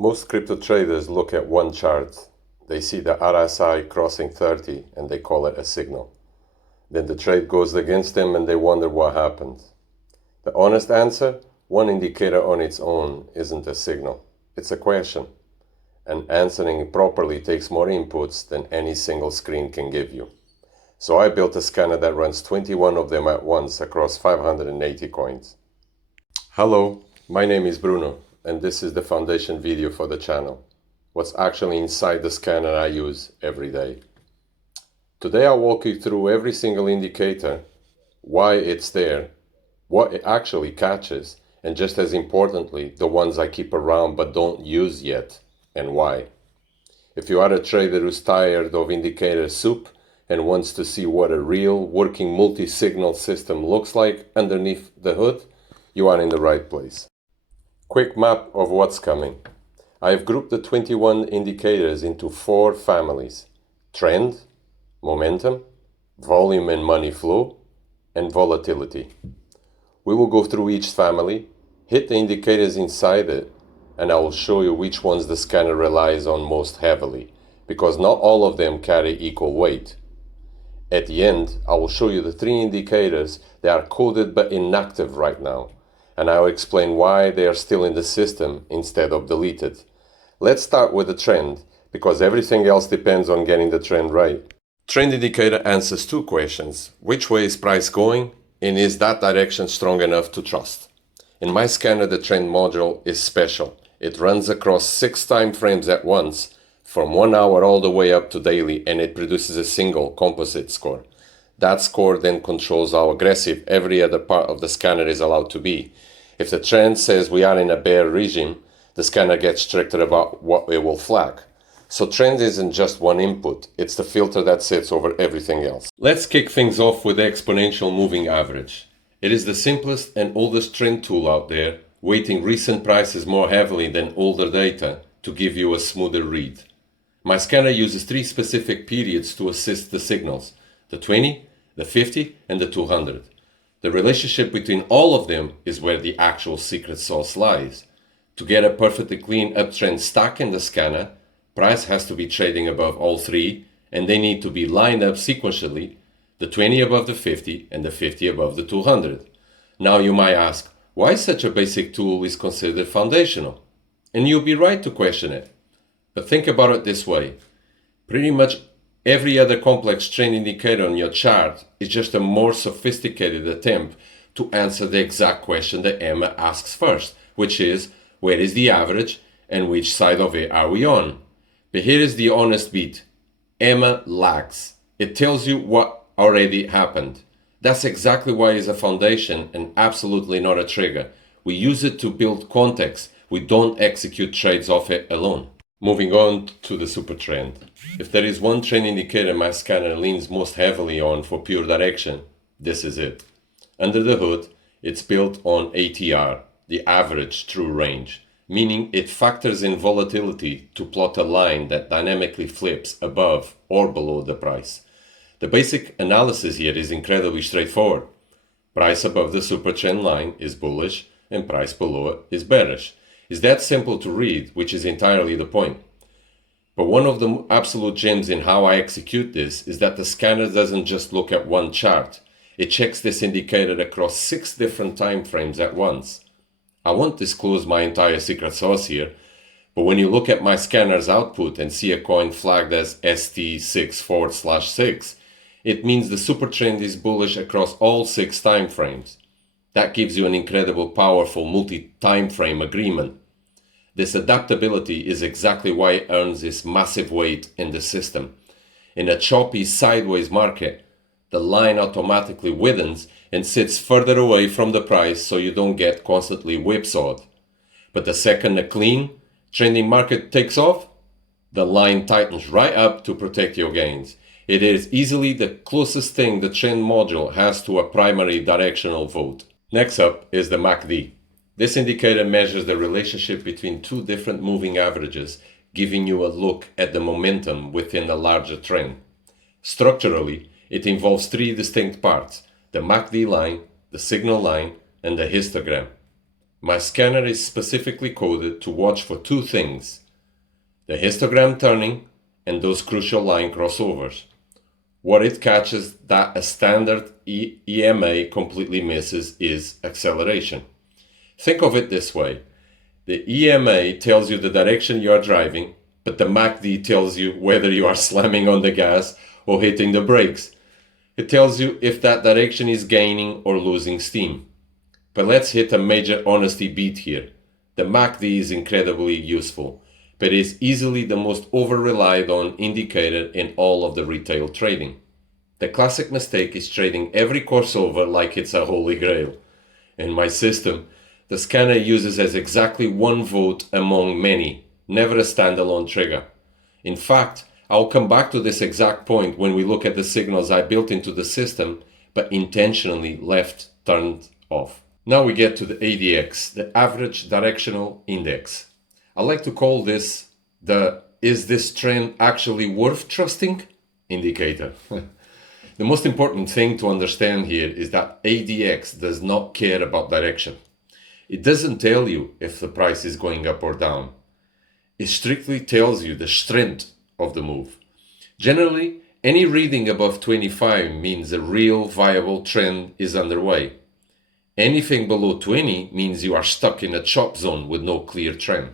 Most crypto traders look at one chart. They see the RSI crossing 30 and they call it a signal. Then the trade goes against them and they wonder what happened. The honest answer? One indicator on its own isn't a signal. It's a question. And answering it properly takes more inputs than any single screen can give you. So I built a scanner that runs 21 of them at once across 580 coins. Hello, my name is Bruno, and this is the foundation video for the channel. What's actually inside the scanner I use every day. Today I'll walk you through every single indicator, why it's there, what it actually catches, and just as importantly, the ones I keep around but don't use yet, and why. If you are a trader who's tired of indicator soup and wants to see what a real working multi-signal system looks like underneath the hood, you are in the right place. Quick map of what's coming. I have grouped the 21 indicators into 4 families: trend, momentum, volume and money flow, and volatility. We will go through each family, hit the indicators inside it, and I will show you which ones the scanner relies on most heavily, because not all of them carry equal weight. At the end, I will show you the 3 indicators that are coded but inactive right now, and I will explain why they are still in the system instead of deleted. Let's start with the trend, because everything else depends on getting the trend right. Trend indicator answers 2 questions. Which way is price going, and is that direction strong enough to trust? In my scanner, the trend module is special. It runs across 6 time frames at once, from 1 hour all the way up to daily, and it produces a single composite score. That score then controls how aggressive every other part of the scanner is allowed to be. If the trend says we are in a bear regime, the scanner gets stricter about what it will flag. So trend isn't just one input, it's the filter that sits over everything else. Let's kick things off with the exponential moving average. It is the simplest and oldest trend tool out there, weighting recent prices more heavily than older data to give you a smoother read. My scanner uses 3 specific periods to assist the signals: the 20, the 50, and the 200. The relationship between all of them is where the actual secret sauce lies. To get a perfectly clean uptrend stack in the scanner, price has to be trading above all 3, and they need to be lined up sequentially, the 20 above the 50 and the 50 above the 200. Now you might ask, why such a basic tool is considered foundational? And you'll be right to question it. But think about it this way. Pretty much every other complex trend indicator on your chart is just a more sophisticated attempt to answer the exact question that Emma asks first, which is, where is the average and which side of it are we on? But here is the honest beat. Emma lags. It tells you what already happened. That's exactly why it is a foundation and absolutely not a trigger. We use it to build context. We don't execute trades off it alone. Moving on to the SuperTrend. If there is one trend indicator my scanner leans most heavily on for pure direction, this is it. Under the hood, it's built on ATR, the average true range, meaning it factors in volatility to plot a line that dynamically flips above or below the price. The basic analysis here is incredibly straightforward. Price above the SuperTrend line is bullish and price below it is bearish. It's that simple to read, which is entirely the point. But one of the absolute gems in how I execute this is that the scanner doesn't just look at one chart. It checks this indicator across 6 different time frames at once. I won't disclose my entire secret sauce here, but when you look at my scanner's output and see a coin flagged as ST6/6, it means the SuperTrend is bullish across all 6 time frames. That gives you an incredible powerful multi-time frame agreement. This adaptability is exactly why it earns this massive weight in the system. In a choppy sideways market, the line automatically widens and sits further away from the price so you don't get constantly whipsawed. But the second a clean, trending market takes off, the line tightens right up to protect your gains. It is easily the closest thing the trend module has to a primary directional vote. Next up is the MACD. This indicator measures the relationship between 2 different moving averages, giving you a look at the momentum within a larger trend. Structurally, it involves 3 distinct parts: the MACD line, the signal line, and the histogram. My scanner is specifically coded to watch for two things: the histogram turning and those crucial line crossovers. What it catches that a standard EMA completely misses is acceleration. Think of it this way. The EMA tells you the direction you are driving, but the MACD tells you whether you are slamming on the gas or hitting the brakes. It tells you if that direction is gaining or losing steam. But let's hit a major honesty beat here. The MACD is incredibly useful, but is easily the most over-relied on indicator in all of the retail trading. The classic mistake is trading every crossover like it's a holy grail. In my system, the scanner uses as exactly one vote among many, never a standalone trigger. In fact, I'll come back to this exact point when we look at the signals I built into the system, but intentionally left turned off. Now we get to the ADX, the Average Directional Index. I like to call this the "is this trend actually worth trusting?" indicator. The most important thing to understand here is that ADX does not care about direction. It doesn't tell you if the price is going up or down. It strictly tells you the strength of the move. Generally, any reading above 25 means a real viable trend is underway. Anything below 20 means you are stuck in a chop zone with no clear trend.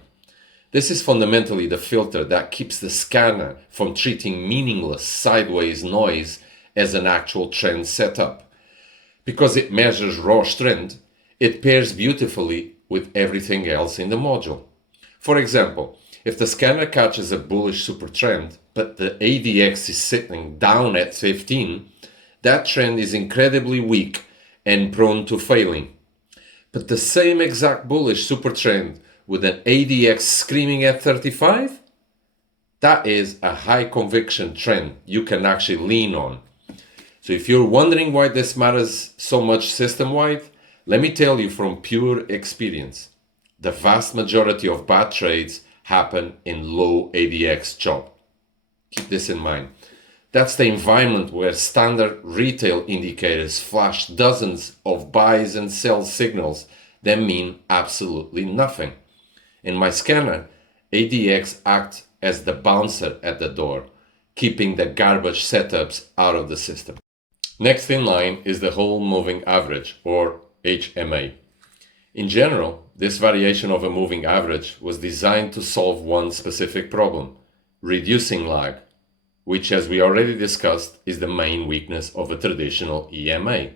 This is fundamentally the filter that keeps the scanner from treating meaningless sideways noise as an actual trend setup. Because it measures raw strength, it pairs beautifully with everything else in the module. For example, if the scanner catches a bullish SuperTrend, but the ADX is sitting down at 15, that trend is incredibly weak and prone to failing. But the same exact bullish SuperTrend with an ADX screaming at 35? That is a high conviction trend you can actually lean on. So if you're wondering why this matters so much system-wide, let me tell you from pure experience. The vast majority of bad trades happen in low ADX chop. Keep this in mind. That's the environment where standard retail indicators flash dozens of buys and sell signals that mean absolutely nothing. In my scanner, ADX acts as the bouncer at the door, keeping the garbage setups out of the system. Next in line is the whole moving average, or HMA. In general, this variation of a moving average was designed to solve one specific problem: reducing lag, which, as we already discussed, is the main weakness of a traditional EMA.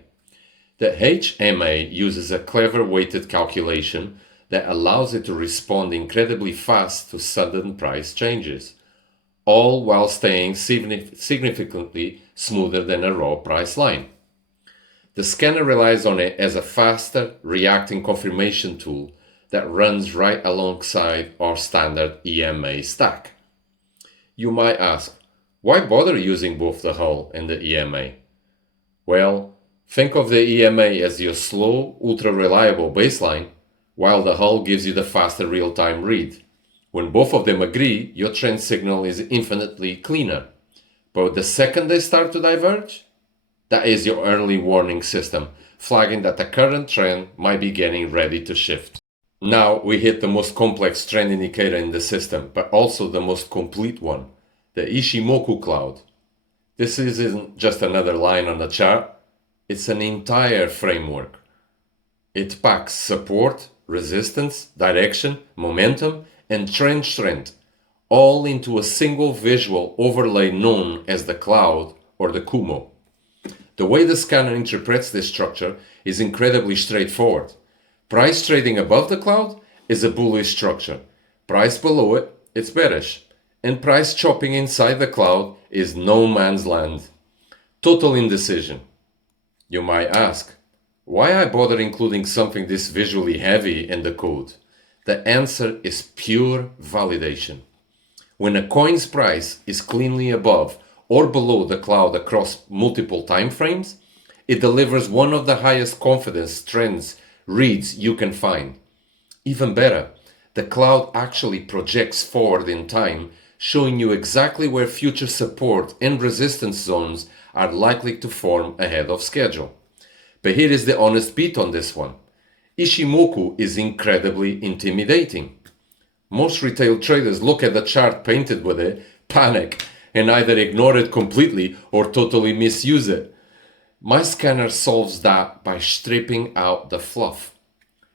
The HMA uses a clever weighted calculation that allows it to respond incredibly fast to sudden price changes, all while staying significantly smoother than a raw price line. The scanner relies on it as a faster reacting confirmation tool that runs right alongside our standard EMA stack. You might ask, why bother using both the hull and the EMA? Well, think of the EMA as your slow, ultra-reliable baseline, while the hull gives you the faster real-time read. When both of them agree, your trend signal is infinitely cleaner. But the second they start to diverge, that is your early warning system, flagging that the current trend might be getting ready to shift. Now we hit the most complex trend indicator in the system, but also the most complete one, the Ichimoku cloud. This isn't just another line on the chart, it's an entire framework. It packs support, resistance, direction, momentum, and trend strength, all into a single visual overlay known as the cloud or the Kumo. The way the scanner interprets this structure is incredibly straightforward. Price trading above the cloud is a bullish structure. Price below it, it's bearish. And price chopping inside the cloud is no man's land. Total indecision. You might ask, why I bother including something this visually heavy in the code? The answer is pure validation. When a coin's price is cleanly above or below the cloud across multiple time frames, it delivers one of the highest confidence trends reads you can find. Even better, the cloud actually projects forward in time, showing you exactly where future support and resistance zones are likely to form ahead of schedule. But here is the honest beat on this one. Ichimoku is incredibly intimidating. Most retail traders look at the chart painted with it, panic, and either ignore it completely or totally misuse it. My scanner solves that by stripping out the fluff.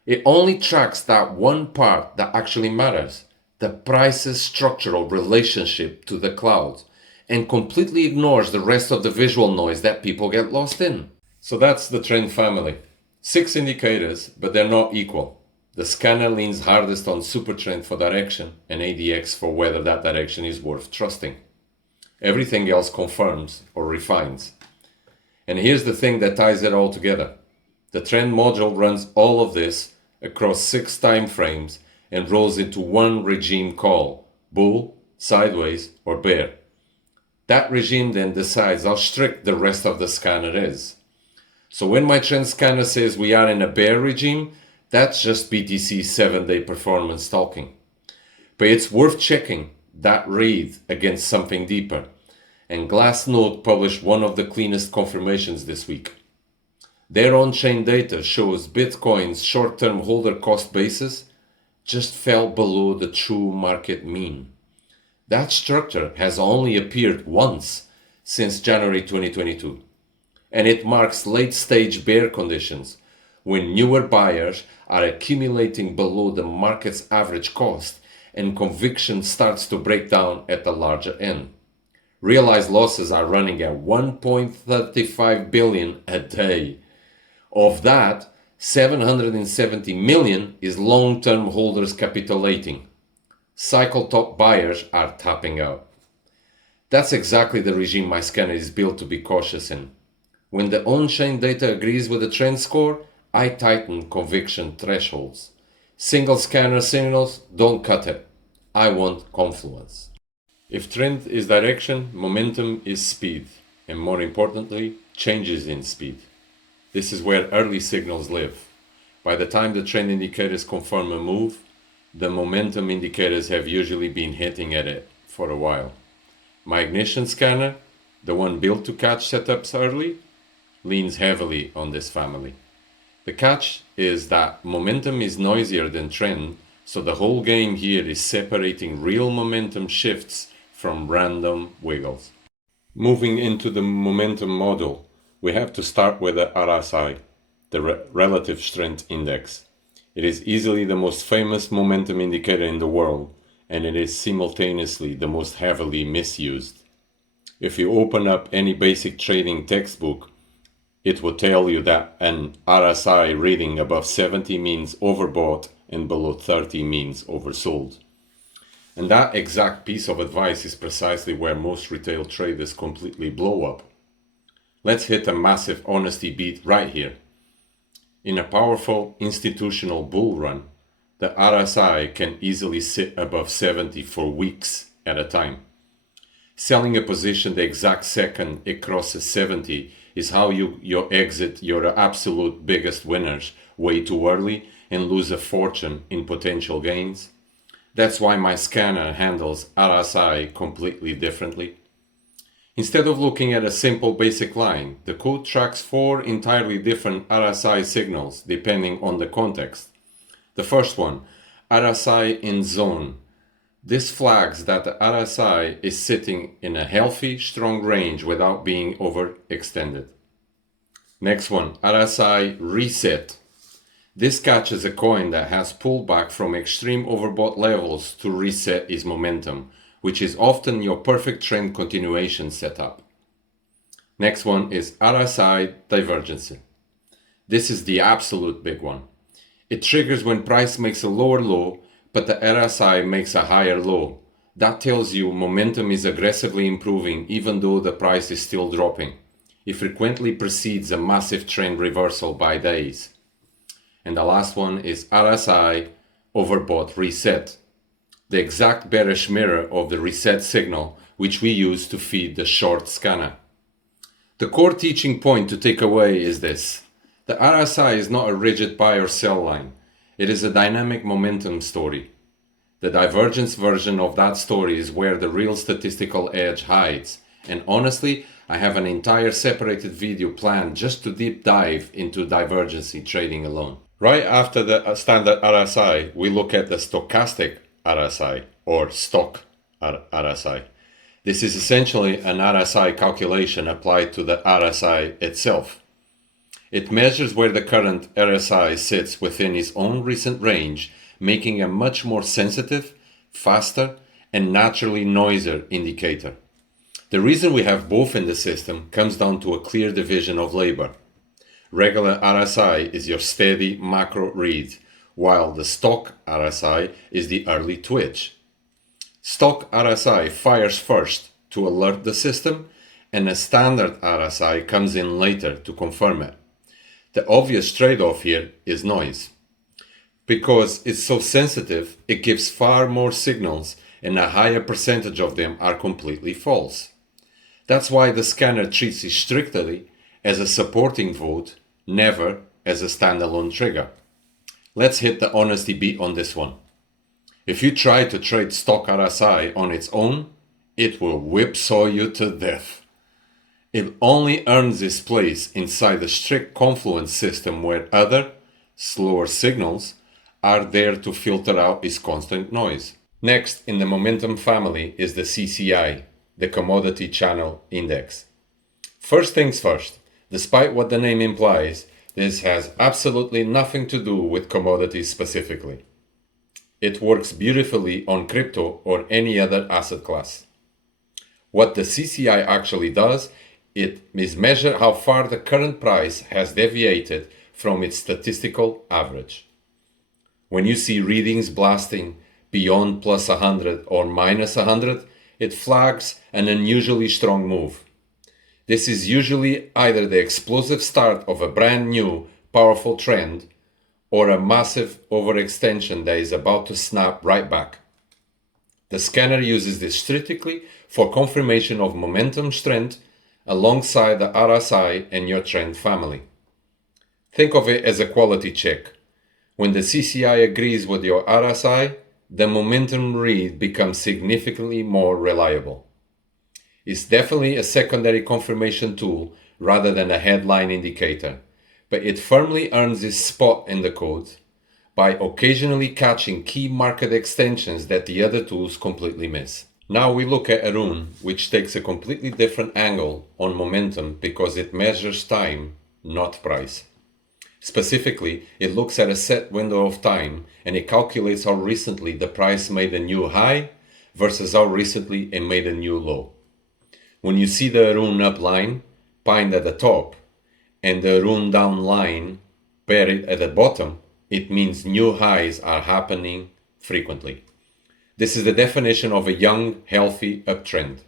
It only tracks that one part that actually matters, the price's structural relationship to the cloud, and completely ignores the rest of the visual noise that people get lost in. So that's the trend family. 6 indicators, but they're not equal. The scanner leans hardest on SuperTrend for direction and ADX for whether that direction is worth trusting. Everything else confirms or refines. And here's the thing that ties it all together. The trend module runs all of this across 6 time frames and rolls into one regime call, bull, sideways, or bear. That regime then decides how strict the rest of the scanner is. So when my trend scanner says we are in a bear regime, that's just BTC's 7-day performance talking. But it's worth checking that read against something deeper. And Glassnode published one of the cleanest confirmations this week. Their on-chain data shows Bitcoin's short-term holder cost basis just fell below the true market mean. That structure has only appeared once since January 2022. And it marks late-stage bear conditions, when newer buyers are accumulating below the market's average cost and conviction starts to break down at the larger end. Realized losses are running at 1.35 billion a day. Of that, 770 million is long-term holders capitulating. Cycle top buyers are tapping out. That's exactly the regime my scanner is built to be cautious in. When the on-chain data agrees with the trend score, I tighten conviction thresholds. Single scanner signals don't cut it. I want confluence. If trend is direction, momentum is speed, and more importantly, changes in speed. This is where early signals live. By the time the trend indicators confirm a move, the momentum indicators have usually been hitting at it for a while. My ignition scanner, the one built to catch setups early, leans heavily on this family. The catch is that momentum is noisier than trend, so the whole game here is separating real momentum shifts from random wiggles. Moving into the momentum model, we have to start with the RSI, the Relative Strength Index. It is easily the most famous momentum indicator in the world, and it is simultaneously the most heavily misused. If you open up any basic trading textbook, it will tell you that an RSI reading above 70 means overbought and below 30 means oversold. And that exact piece of advice is precisely where most retail traders completely blow up. Let's hit a massive honesty beat right here. In a powerful institutional bull run, the RSI can easily sit above 70 for weeks at a time. Selling a position the exact second it crosses 70 is how you exit your absolute biggest winners way too early and lose a fortune in potential gains. That's why my scanner handles RSI completely differently. Instead of looking at a simple basic line, the code tracks 4 entirely different RSI signals depending on the context. The first one, RSI in zone. This flags that the RSI is sitting in a healthy, strong range without being overextended. Next one, RSI reset. This catches a coin that has pulled back from extreme overbought levels to reset its momentum, which is often your perfect trend continuation setup. Next one is RSI divergence. This is the absolute big one. It triggers when price makes a lower low, but the RSI makes a higher low. That tells you momentum is aggressively improving even though the price is still dropping. It frequently precedes a massive trend reversal by days. And the last one is RSI overbought reset, the exact bearish mirror of the reset signal which we use to feed the short scanner. The core teaching point to take away is this. The RSI is not a rigid buy or sell line. It is a dynamic momentum story. The divergence version of that story is where the real statistical edge hides. And honestly, I have an entire separated video planned just to deep dive into divergency trading alone. Right after the standard RSI, we look at the stochastic RSI or stock RSI. This is essentially an RSI calculation applied to the RSI itself. It measures where the current RSI sits within its own recent range, making a much more sensitive, faster, and naturally noisier indicator. The reason we have both in the system comes down to a clear division of labor. Regular RSI is your steady macro read, while the stock RSI is the early twitch. Stock RSI fires first to alert the system, and a standard RSI comes in later to confirm it. The obvious trade-off here is noise. Because it's so sensitive, it gives far more signals and a higher percentage of them are completely false. That's why the scanner treats it strictly as a supporting vote, never as a standalone trigger. Let's hit the honesty beat on this one. If you try to trade stock RSI on its own, it will whipsaw you to death. It only earns its place inside the strict confluence system where other, slower signals are there to filter out its constant noise. Next in the momentum family is the CCI, the Commodity Channel Index. First things first, despite what the name implies, this has absolutely nothing to do with commodities specifically. It works beautifully on crypto or any other asset class. What the CCI actually does, it is measure how far the current price has deviated from its statistical average. When you see readings blasting beyond plus 100 or minus 100, it flags an unusually strong move. This is usually either the explosive start of a brand new, powerful trend or a massive overextension that is about to snap right back. The scanner uses this strictly for confirmation of momentum strength alongside the RSI and your trend family. Think of it as a quality check. When the CCI agrees with your RSI, the momentum read becomes significantly more reliable. It's definitely a secondary confirmation tool rather than a headline indicator, but it firmly earns its spot in the code by occasionally catching key market extensions that the other tools completely miss. Now we look at Aroon, which takes a completely different angle on momentum because it measures time, not price. Specifically, it looks at a set window of time and it calculates how recently the price made a new high versus how recently it made a new low. When you see the Aroon up line pinned at the top and the Aroon down line buried at the bottom, it means new highs are happening frequently. This is the definition of a young, healthy uptrend.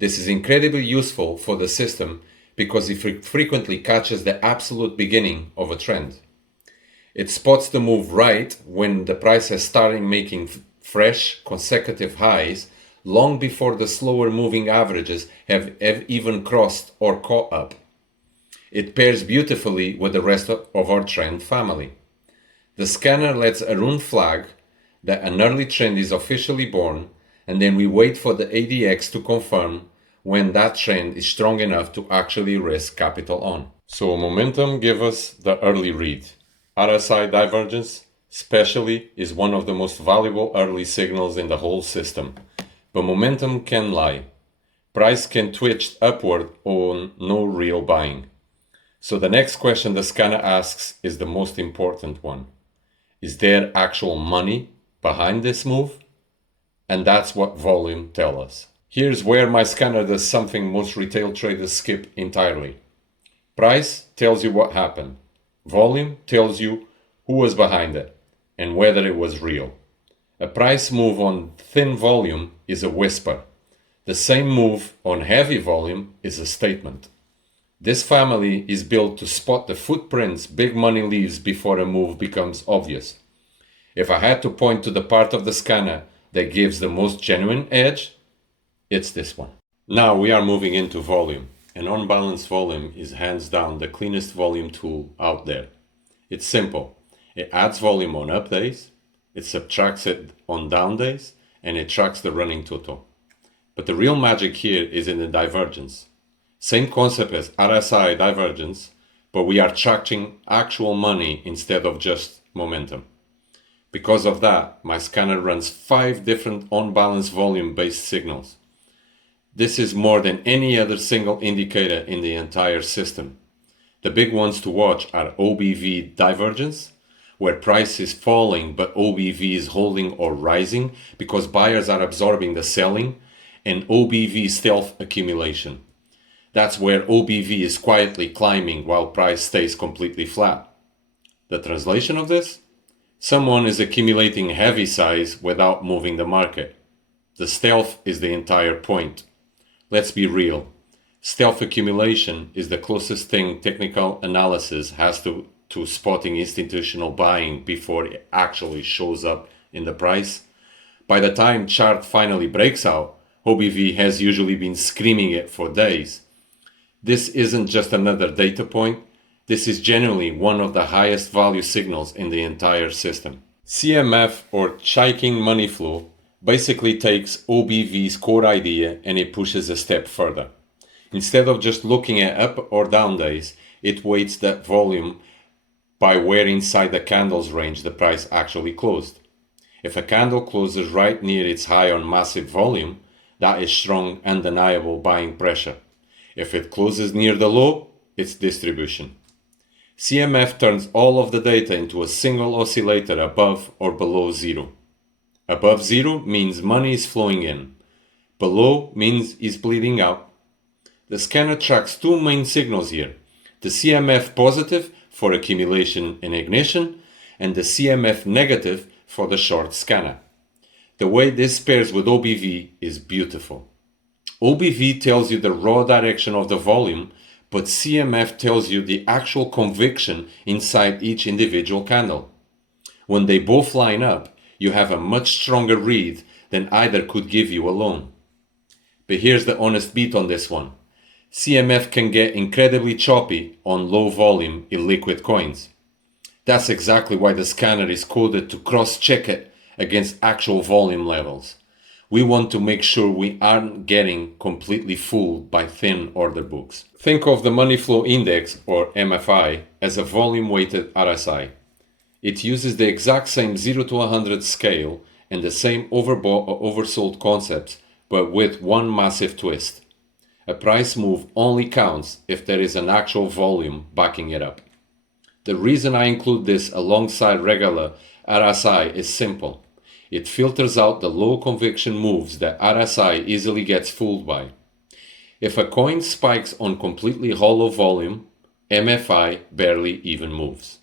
This is incredibly useful for the system because it frequently catches the absolute beginning of a trend. It spots the move right when the price has started making fresh, consecutive highs long before the slower moving averages have even crossed or caught up. It pairs beautifully with the rest of our trend family. The scanner lets Aroon flag that an early trend is officially born, and then we wait for the ADX to confirm when that trend is strong enough to actually risk capital on. So momentum gives us the early read. RSI divergence, especially, is one of the most valuable early signals in the whole system. But momentum can lie. Price can twitch upward on no real buying. So the next question the scanner asks is the most important one. Is there actual money behind this move? And that's what volume tells us. Here's where my scanner does something most retail traders skip entirely. Price tells you what happened. Volume tells you who was behind it and whether it was real. A price move on thin volume is a whisper. The same move on heavy volume is a statement. This family is built to spot the footprints big money leaves before a move becomes obvious. If I had to point to the part of the scanner that gives the most genuine edge, it's this one. Now we are moving into volume. An unbalanced volume is hands down the cleanest volume tool out there. It's simple. It adds volume on up days, it subtracts it on down days, and it tracks the running total. But the real magic here is in the divergence. Same concept as RSI divergence, but we are tracking actual money instead of just momentum. Because of that, my scanner runs 5 different on-balance volume-based signals. This is more than any other single indicator in the entire system. The big ones to watch are OBV divergence, where price is falling but OBV is holding or rising because buyers are absorbing the selling, and OBV stealth accumulation. That's where OBV is quietly climbing while price stays completely flat. The translation of this? Someone is accumulating heavy size without moving the market. The stealth is the entire point. Let's be real. Stealth accumulation is the closest thing technical analysis has to spotting institutional buying before it actually shows up in the price. By the time chart finally breaks out, OBV has usually been screaming it for days. This isn't just another data point. This is genuinely one of the highest value signals in the entire system. CMF, or checking money flow, basically takes OBV's core idea and it pushes a step further. Instead of just looking at up or down days, it weights that volume by where inside the candle's range the price actually closed. If a candle closes right near its high on massive volume, that is strong, undeniable buying pressure. If it closes near the low, it's distribution. CMF turns all of the data into a single oscillator above or below zero. Above zero means money is flowing in. Below means it's bleeding out. The scanner tracks 2 main signals here: the CMF positive for accumulation and ignition, and the CMF negative for the short scanner. The way this pairs with OBV is beautiful. OBV tells you the raw direction of the volume, but CMF tells you the actual conviction inside each individual candle. When they both line up, you have a much stronger read than either could give you alone. But here's the honest beat on this one. CMF can get incredibly choppy on low volume illiquid coins. That's exactly why the scanner is coded to cross-check it against actual volume levels. We want to make sure we aren't getting completely fooled by thin order books. Think of the Money Flow Index, or MFI, as a volume-weighted RSI. It uses the exact same 0 to 100 scale and the same overbought or oversold concepts, but with one massive twist. A price move only counts if there is an actual volume backing it up. The reason I include this alongside regular RSI is simple. It filters out the low conviction moves that RSI easily gets fooled by. If a coin spikes on completely hollow volume, MFI barely even moves.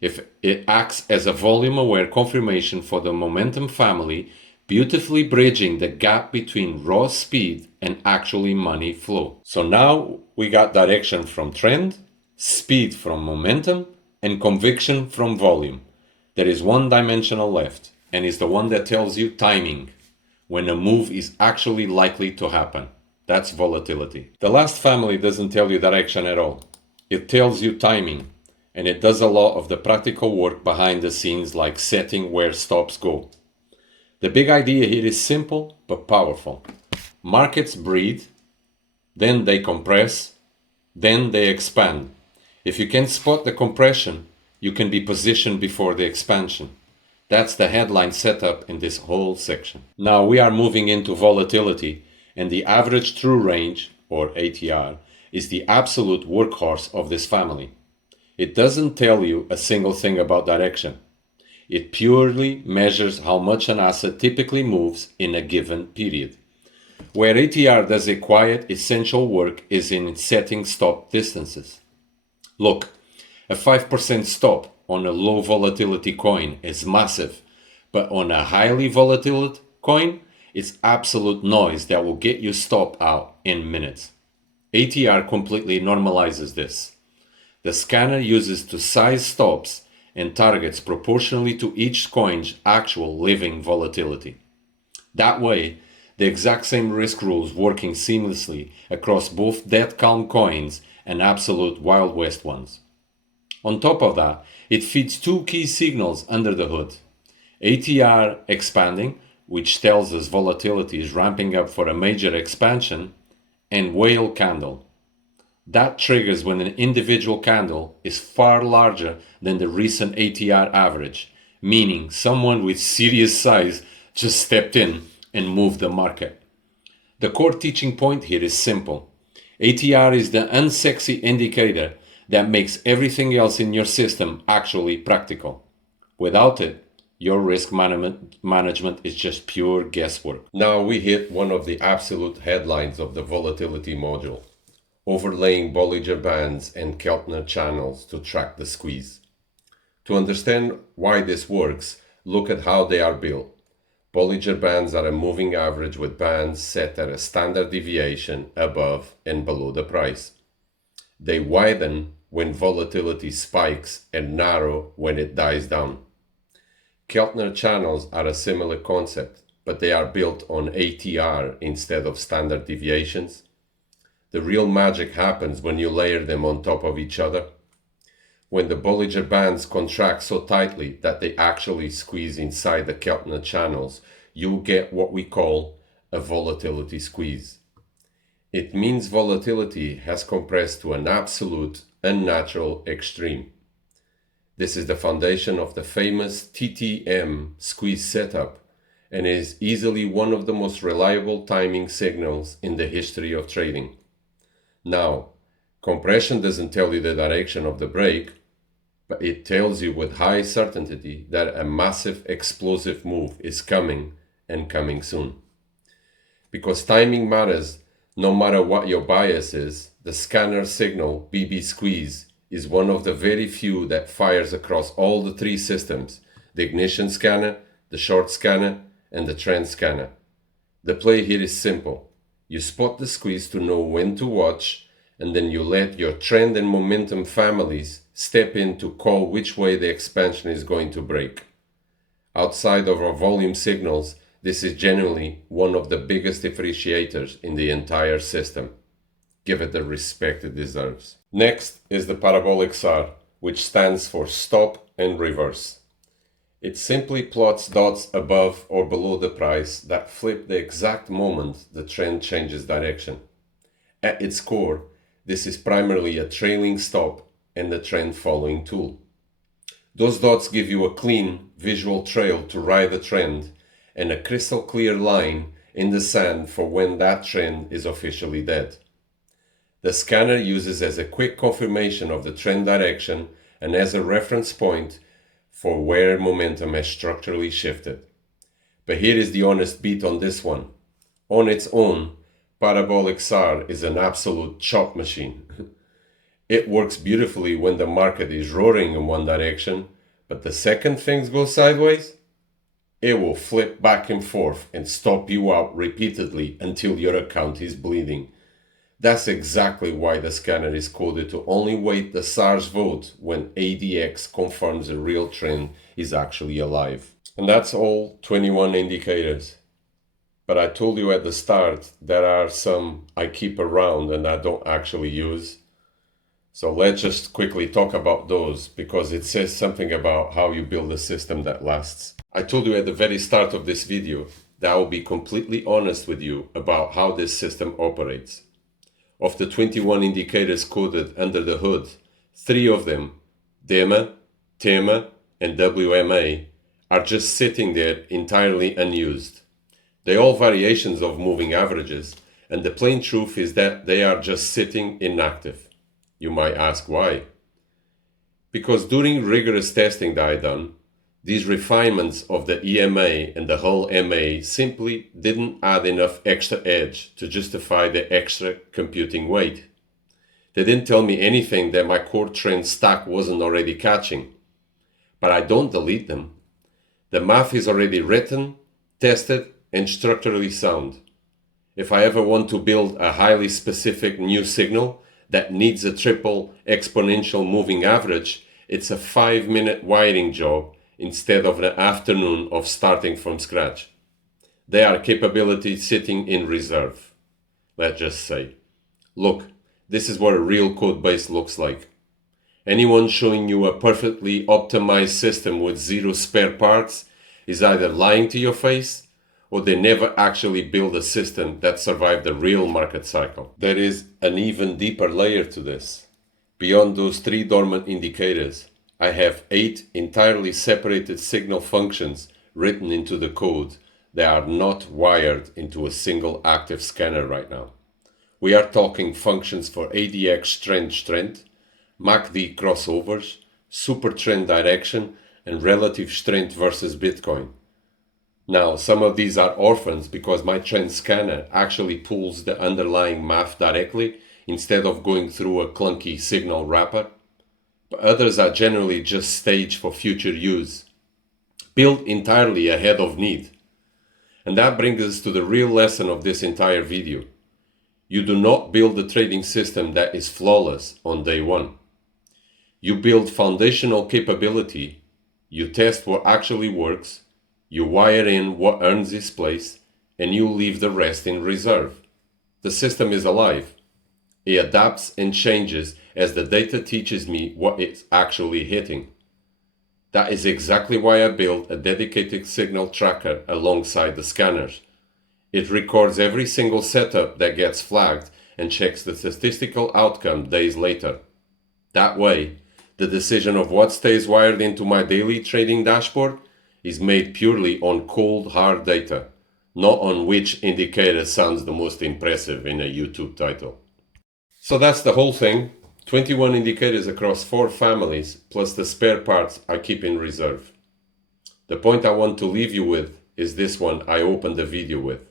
If it acts as a volume-aware confirmation for the momentum family, beautifully bridging the gap between raw speed and actually money flow. So now we got direction from trend, speed from momentum, and conviction from volume. There is one dimensional left, and it's the one that tells you timing, when a move is actually likely to happen. That's volatility. The last family doesn't tell you direction at all. It tells you timing, and it does a lot of the practical work behind the scenes, like setting where stops go. The big idea here is simple but powerful. Markets breathe, then they compress, then they expand. If you can spot the compression, you can be positioned before the expansion. That's the headline setup in this whole section. Now we are moving into volatility, and the average true range, or ATR, is the absolute workhorse of this family. It doesn't tell you a single thing about direction. It purely measures how much an asset typically moves in a given period. Where ATR does a quiet, essential work is in setting stop distances. Look, a 5% stop on a low volatility coin is massive, but on a highly volatile coin, it's absolute noise that will get you stop out in minutes. ATR completely normalizes this. The scanner uses to size stops and targets proportionally to each coin's actual living volatility. That way, the exact same risk rules working seamlessly across both dead calm coins and absolute Wild West ones. On top of that, it feeds 2 key signals under the hood. ATR expanding, which tells us volatility is ramping up for a major expansion, and whale candle. That triggers when an individual candle is far larger than the recent ATR average, meaning someone with serious size just stepped in and moved the market. The core teaching point here is simple. ATR is the unsexy indicator that makes everything else in your system actually practical. Without it, your risk management is just pure guesswork. Now we hit one of the absolute headlines of the volatility module: overlaying Bollinger bands and Keltner channels to track the squeeze. To understand why this works, look at how they are built. Bollinger bands are a moving average with bands set at a standard deviation above and below the price. They widen when volatility spikes and narrow when it dies down. Keltner channels are a similar concept, but they are built on ATR instead of standard deviations. The real magic happens when you layer them on top of each other. When the Bollinger bands contract so tightly that they actually squeeze inside the Keltner channels, you get what we call a volatility squeeze. It means volatility has compressed to an absolute, unnatural extreme. This is the foundation of the famous TTM squeeze setup and is easily one of the most reliable timing signals in the history of trading. Now, compression doesn't tell you the direction of the break, but it tells you with high certainty that a massive explosive move is coming and coming soon. Because timing matters, no matter what your bias is, the scanner signal BB squeeze is one of the very few that fires across all the three systems: the ignition scanner, the short scanner, and the trend scanner. The play here is simple. You spot the squeeze to know when to watch, and then you let your trend and momentum families step in to call which way the expansion is going to break. Outside of our volume signals, this is generally one of the biggest differentiators in the entire system. Give it the respect it deserves. Next is the Parabolic SAR, which stands for stop and reverse. It simply plots dots above or below the price that flip the exact moment the trend changes direction. At its core, this is primarily a trailing stop and the trend following tool. Those dots give you a clean visual trail to ride the trend and a crystal clear line in the sand for when that trend is officially dead. The scanner uses as a quick confirmation of the trend direction and as a reference point for where momentum has structurally shifted. But here is the honest beat on this one. On its own, Parabolic SAR is an absolute chop machine. It works beautifully when the market is roaring in one direction, but the second things go sideways, it will flip back and forth and stop you out repeatedly until your account is bleeding. That's exactly why the scanner is coded to only weight the SAR's vote when ADX confirms a real trend is actually alive. And that's all 21 indicators. But I told you at the start there are some I keep around and I don't actually use. So let's just quickly talk about those because it says something about how you build a system that lasts. I told you at the very start of this video that I will be completely honest with you about how this system operates. Of the 21 indicators coded under the hood, 3 of them, DEMA, TEMA, and WMA, are just sitting there entirely unused. They're all variations of moving averages, and the plain truth is that they are just sitting inactive. You might ask why. Because during rigorous testing that I done, these refinements of the EMA and the whole MA simply didn't add enough extra edge to justify the extra computing weight. They didn't tell me anything that my core trend stack wasn't already catching. But I don't delete them. The math is already written, tested, and structurally sound. If I ever want to build a highly specific new signal that needs a triple exponential moving average, it's a 5-minute wiring job instead of an afternoon of starting from scratch. They are capabilities sitting in reserve. Let's just say, look, this is what a real code base looks like. Anyone showing you a perfectly optimized system with 0 spare parts is either lying to your face or they never actually build a system that survived the real market cycle. There is an even deeper layer to this. Beyond those 3 dormant indicators, I have 8 entirely separated signal functions written into the code that are not wired into a single active scanner right now. We are talking functions for ADX trend strength, MACD crossovers, SuperTrend direction, and relative strength versus Bitcoin. Now, some of these are orphans because my trend scanner actually pulls the underlying math directly instead of going through a clunky signal wrapper. But others are generally just staged for future use, built entirely ahead of need. And that brings us to the real lesson of this entire video. You do not build a trading system that is flawless on day one. You build foundational capability, you test what actually works, you wire in what earns its place, and you leave the rest in reserve. The system is alive. It adapts and changes as the data teaches me what it's actually hitting. That is exactly why I built a dedicated signal tracker alongside the scanners. It records every single setup that gets flagged and checks the statistical outcome days later. That way, the decision of what stays wired into my daily trading dashboard is made purely on cold, hard data, not on which indicator sounds the most impressive in a YouTube title. So that's the whole thing. 21 indicators across 4 families, plus the spare parts I keep in reserve. The point I want to leave you with is this one I opened the video with.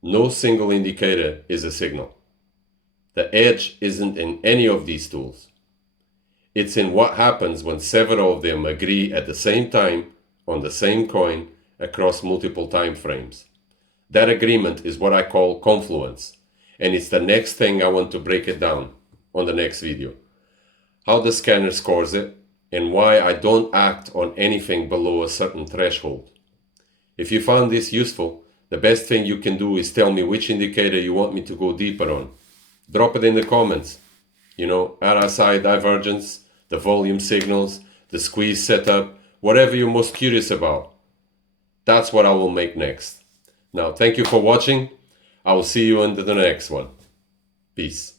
No single indicator is a signal. The edge isn't in any of these tools. It's in what happens when several of them agree at the same time on the same coin across multiple time frames. That agreement is what I call confluence, and it's the next thing I want to break it down on the next video. How the scanner scores it, and why I don't act on anything below a certain threshold. If you found this useful, the best thing you can do is tell me which indicator you want me to go deeper on. Drop it in the comments. RSI divergence, the volume signals, the squeeze setup, whatever you're most curious about. That's what I will make next. Now, thank you for watching. I will see you in the next one. Peace.